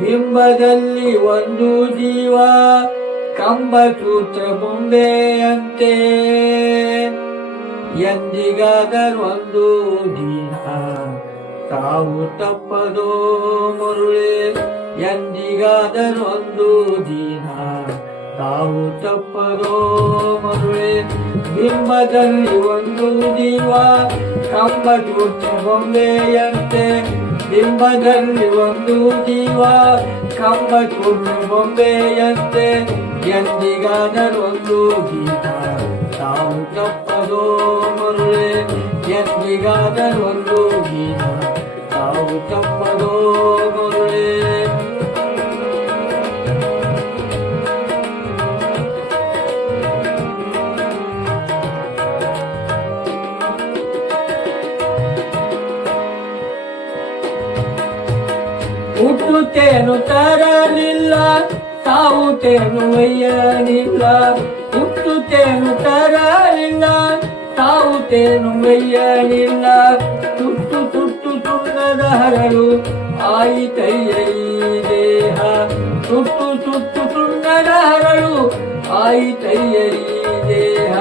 ಬಿಂಬದಲ್ಲಿ ಒಂದು ಜೀವ ಕಂಬಸೂತ್ರ ಬೊಂಬೆಯಂತೆ ಎಂದಿಗಾದರೊಂದು ದಿನ ತಾವು ತಪ್ಪದೋ ಮರುಳೆ ಎಂದಿಗಾದರೊಂದು ದಿನ ತಾವು ತಪ್ಪದೋ ಮರುಳೆ ಬಿಂಬದಲ್ಲಿ ಒಂದು ಜೀವ ಕಂಬಸೂತ್ರ ಬೊಂಬೆಯಂತೆ ಬಿಂಬದಲ್ಲಿ ಒಂದು ಜೀವ ಕಂಬಸೂತ್ರ ಬೊಂಬೆಯಂತೆ ಎಂದಿಗಾದರೊಂದು ಗೀತ ತಾವು ತಪ್ಪದೋ ಮರುಳೆ ಎಂದಿಗಾದರೊಂದು ಗೀತ ತಾವು ತಪ್ಪದೋ ಮರುಳೆ ಹುಟ್ಟುತ್ತೇನು ತರಲಿಲ್ಲ ತಾವುತ್ತೇನು ಒಯ್ಯಲಿಲ್ಲ ಹುಟ್ಟುತ್ತೇನು ತರಲಿಲ್ಲ ತಾವುತ್ತೇನು ಒಯ್ಯಲಿಲ್ಲ ತುಟ್ಟು ತುಟ್ಟು ತುಣ್ಣದ ಹರಳು ಆಯಿತಯ್ಯ ಈ ದೇಹ ತುಟ್ಟು ತುಟ್ಟು ತುಣ್ಣದ ಹರಳು ಆಯಿತಯ್ಯ ಈ ದೇಹ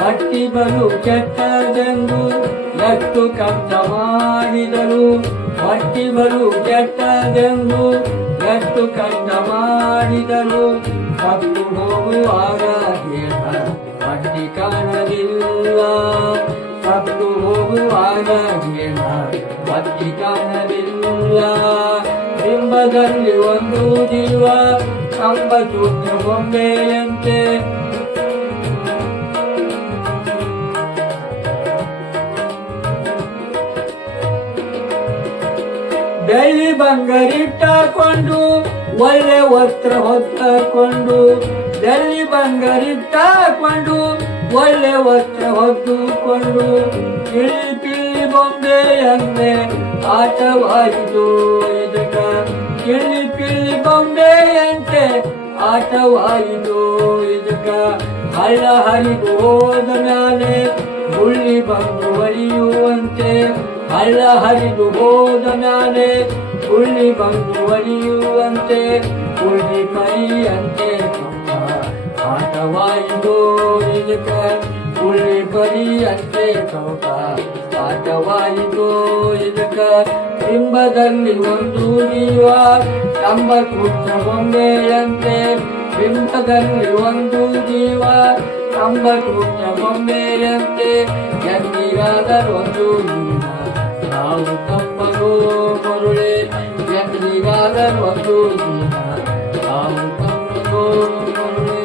ಹಟ್ಟಿ ಬಲು ಕೆಟ್ಟದೆಂದು ಎಷ್ಟು ಕಷ್ಟ ಮಾಡಿದರು ಹೊಟ್ಟಿ ಬಲು ಕೆಟ್ಟದೆಂದು ಎಷ್ಟು ಕಷ್ಟ ಮಾಡಿದರು ಸತ್ತು ಹೋಗುವಾಗ ದೇಹ ಹೊಟ್ಟಿ ಕಾಣಲಿಲ್ಲ ಸತ್ತು ಹೋಗುವಾಗ ದೇಹ ಹೊಟ್ಟಿ ಕಾಣಲಿಲ್ಲ ಬಿಂಬದಲ್ಲಿ ಒಂದು ಜೀವ ಕಂಬಸೂತ್ರ ಬೊಂಬೆಯಂತೆ ಬೆಳ್ಳಿ ಬಂಗಾರಿಟ್ಟಕೊಂಡು ಒಳ್ಳೆ ವಸ್ತ್ರ ಹೊತ್ತಕೊಂಡು ಬೆಳ್ಳಿ ಬಂಗಾರಿಟ್ಟಕೊಂಡು ಒಳ್ಳೆ ವಸ್ತ್ರ ಹೊತ್ತುಕೊಂಡು ಪಿಳಿ ಪಿಳಿ ಬೊಂಬೆಯಂತೆ ಆಟವಾಯಿತು ಇದಕ ಪಿಳಿ ಪಿಳಿ ಬೊಂಬೆಯಂತೆ ಆಟವಾಯಿತು ಇದಕ ಹಳ್ಳ ಹರಿದು ಹೋದ ಮ್ಯಾಲೆ ಗುಳ್ಳಿ ಬಂದು ಒಲಿಯುವಂತೆ ಹಳ್ಳ ಹರಿದು ಹೋದ ಮ್ಯಾಲೆ ಗುಳ್ಳಿ ಬಂದು ಒಲಿಯುವಂತೆ ಗುಳ್ಳಿ ಕೈಯಂತೆ ಆಟವಾಯಿತು ಇದಕ್ಕ ಗುಳ್ಳಿ ಕೈಯಂತೆ ಕೌಕ ಆಟವಾಯಿತು ಇದಕ್ಕ ಬಿಂಬದಲ್ಲಿ ಒಂದು ಜೀವ ಕಂಬಸೂತ್ರ ಬೊಂಬೆಯಂತೆ ಬಿಂಬದಲ್ಲಿ ಒಂದು ಜೀವ ಕಂಬಸೂತ್ರ ಬೊಂಬೆಯಂತೆ ಎಂದಿಗಾದರೊಂದು ಜೀವ ತಾವು ತಪ್ಪದೋ ಮರುಳೆ ಎಂದಿಗಾದರೊಂದು ಜೀವ ತಾವು ತಪ್ಪದೋ ಮರುಳೆ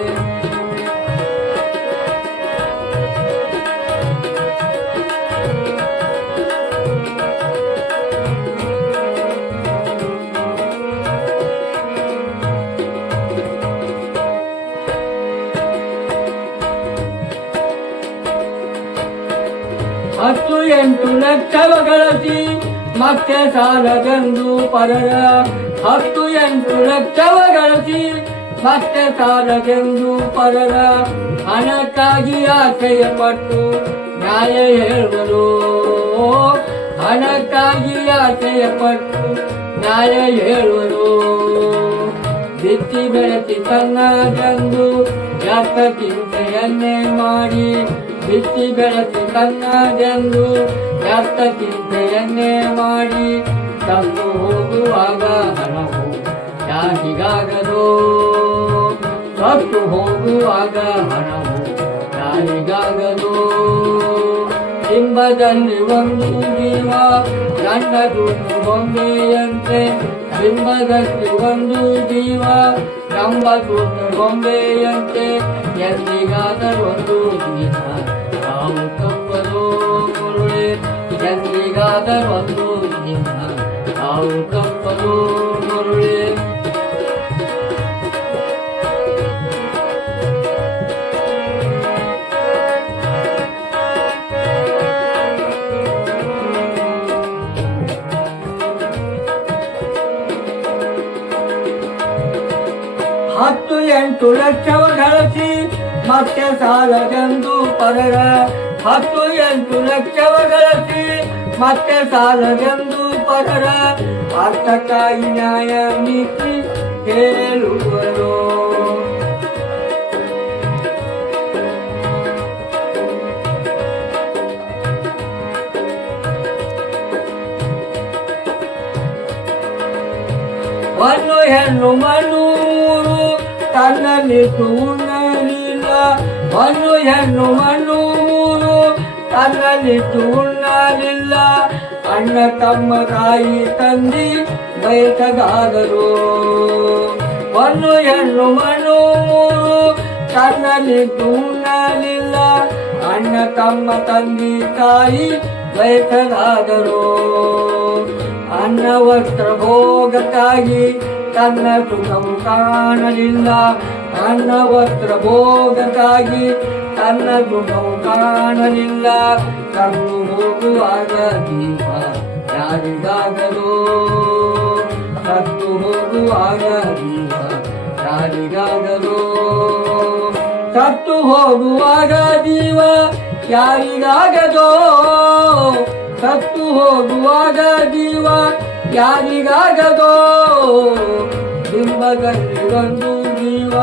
ಹತ್ತು ಎಂಟು ಲಕ್ಷವ ಗಳಿಸಿ ಮತ್ತೆ ಸಾಲದೆಂದು ಪರರ ಹತ್ತು ಎಂಟು ಲಕ್ಷವ ಗಳಿಸಿ ಮತ್ತೆ ಸಾಲದೆಂದು ಪರರ ಹಣಕ್ಕಾಗಿ ಆಸೆಯ ಪಟ್ಟು ನ್ಯಾಯ ಹೇಳುವರು ಹಣಕ್ಕಾಗಿ ಆಸೆಯ ಪಟ್ಟು ನ್ಯಾಯ ಹೇಳುವರು ಬಿತ್ತಿ ಬೆಳೆಸಿ ತನ್ನದೆಂದು ವ್ಯರ್ಥ ಚಿಂತೆಯನ್ನೇ ಮಾಡಿ ಬಿತ್ತಿ ಬೆಳೆಸಿ ತನ್ನದೆಂದು ವ್ಯರ್ಥ ಚಿಂತೆಯನ್ನೇ ಮಾಡಿ ತಪ್ಪು ಹೋಗುವಾಗ ಹಣವು ಯಾರಿಗಾಗದೋ ತಪ್ಪು ಹೋಗುವಾಗ ಹಣವು ಯಾರಿಗಾಗದೋ ಬಿಂಬದಲ್ಲಿ ಒಂದು ಜೀವ ಗಂಡದು ಬೊಂಬೆಯಂತೆ ಬಿಂಬದಲ್ಲಿ ಒಂದು ಜೀವ ಕಂಬಸೂತ್ರ ಬೊಂಬೆಯಂತೆ ಎಂದಿಗಾದರೊಂದು ಜೀವ ತಾವು ತಪ್ಪದೋ ಮರುಳೆ ಎಂದಿಗಾದರೊಂದು ಜೀವ ತಾವು ತಪ್ಪದೋ ಮರುಳೆ 10-8 ಲಕ್ಷವ ಗಳಿಸಿ ಮತ್ತೆ ಸಾಲದೆಂದು ಪರರ 10-8 ಲಕ್ಷವ ಗಳಿಸಿ ಮತ್ತೆ ಸಾಲದೆಂದು ಪರರ ಅರ್ಥಕ್ಕಾಗಿ ನ್ಯಾಯ ನೀತಿ ಹೇಳುವರು. ಒಂದು ಹೆಣ್ಣು ಮಣ್ಣು ಮೂರು ತನ್ನಲ್ಲಿಟ್ಟು ಉಣ್ಣಲಿಲ್ಲ. ಒಂದು ಹೆಣ್ಣು ಮಣ್ಣು ಮೂರು ತನ್ನಲ್ಲಿಟ್ಟು ಉಣ್ಣಲಿಲ್ಲ. ಅಣ್ಣ ತಮ್ಮ ತಾಯಿ ತಂದಿ ಬಯಸಗಾದರು. ಒಂದು ಹೆಣ್ಣು ಮಣ್ಣು ಮೂರು ತನ್ನಲ್ಲಿಟ್ಟು ಉಣ್ಣಲಿಲ್ಲ. ಅಣ್ಣ ತಮ್ಮ ತಂದಿ ತಾಯಿ ಬಯಸಗಾದರು. ಅನ್ನ ವಸ್ತ್ರ ಭೋಗಕ್ಕಾಗಿ ತನ್ನ ಸುಖವು ಕಾಣಲಿಲ್ಲ. ಅನ್ನ ವಸ್ತ್ರ ಭೋಗಕ್ಕಾಗಿ ತನ್ನ ಸುಖವು ಕಾಣಲಿಲ್ಲ. ಕಣ್ಣು ಹೋಗುವಾಗ ದೀಪ ಯಾರಿಗಾಗಲೋ. ಕತ್ತು ಹೋಗುವಾಗ ದೀಪ ಯಾರಿಗಾಗಲೋ. ಕತ್ತು ಹೋಗುವಾಗ ಜೀವ ಯಾರಿಗಾಗದೋ. ಸತ್ತು ಹೋಗುವಾಗ ಜೀವ ಯಾರಿಗಾಗದೋ. ಬಿಂಬದಲ್ಲಿ ಒಂದು ಜೀವ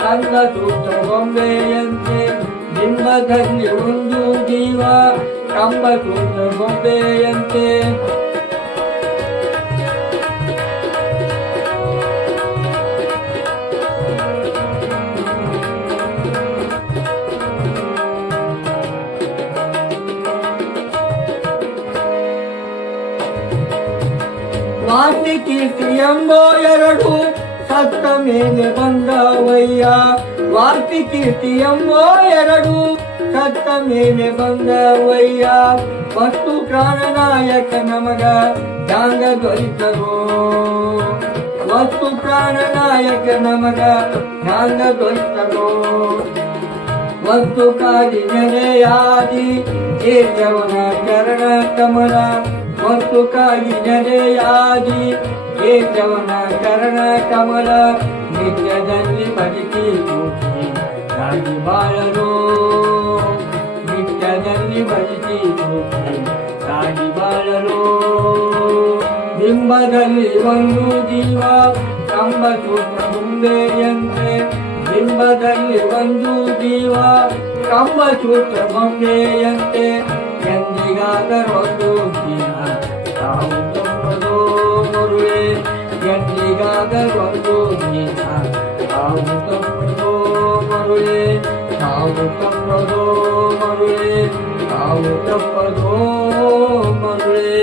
ತನ್ನ ಸೂತ ಬೊಂಬೆಯಂತೆ. ಬಿಂಬದಲ್ಲಿ ಒಂದು ಜೀವ ತಮ್ಮ ಸೂತ ಬೊಂಬೆಯಂತೆ. ವಾರ್ತಿ ಕೀರ್ತಿ ಎಂಬೋ ಎರಡು ಸತ್ತ ಮೇಲೆ ಬಂದವಯ್ಯ. ವಾರ್ತಿ ಕೀರ್ತಿ ಎಂಬೋ ಎರಡು ಸತ್ತ ಮೇಲೆ ಬಂದವಯ್ಯ. ವಸ್ತು ಪ್ರಾಣನಾಯಕ ನಮಗ ಹ್ಯಾಂಗ ದೊರೆತರೋ. ವಸ್ತು ಪ್ರಾಣನಾಯಕ ನಮಗ ಹ್ಯಾಂಗ ದೊರೆತರೋ. ವಸ್ತು ಕಾಲಿ ನೆರೆಯಾದಿ ಕೇಶವನ ಚರಣ ಕಮಲ. ವಸ್ತು ಕಾಗಿ ನೆರೆಯಾದಿ ಕೇಶವನ ಚರಣ ಕಮಲ. ನಿತ್ಯದಲ್ಲಿ ಬದುಕಿ ಕೂತಿ ಸಾಗಿ ಬಾಳಲು. ನಿತ್ಯದಲ್ಲಿ ಬದುಕಿ ಕೂತಿ ಸಾಗಿ ಬಾಳಲು. ಬಿಂಬದಲ್ಲಿ ಒಂದು ಜೀವ ಕಂಬ ಸೂತ್ರ ಬೊಂಬೆಯಂತೆ. ಬಿಂಬದಲ್ಲಿ ಒಂದು ಜೀವ ಕಂಬ ಸೂತ್ರ ಬೊಂಬೆಯಂತೆ. ಎಂದಿಗಾದರೊಂದು ಜೀವ ತಾವು ತಮ್ಮದೋ ಮರುವೆ. ಎಂದಿಗಾದರೊಂದು ಜೀವ ತಾವು ತಮ್ಮದೋ ಮರುವೆ. ತಾವು ತಮ್ಮದೋ ಮರುವೆ. ತಾವು ತಪ್ಪದೋ ಮರುವೆ.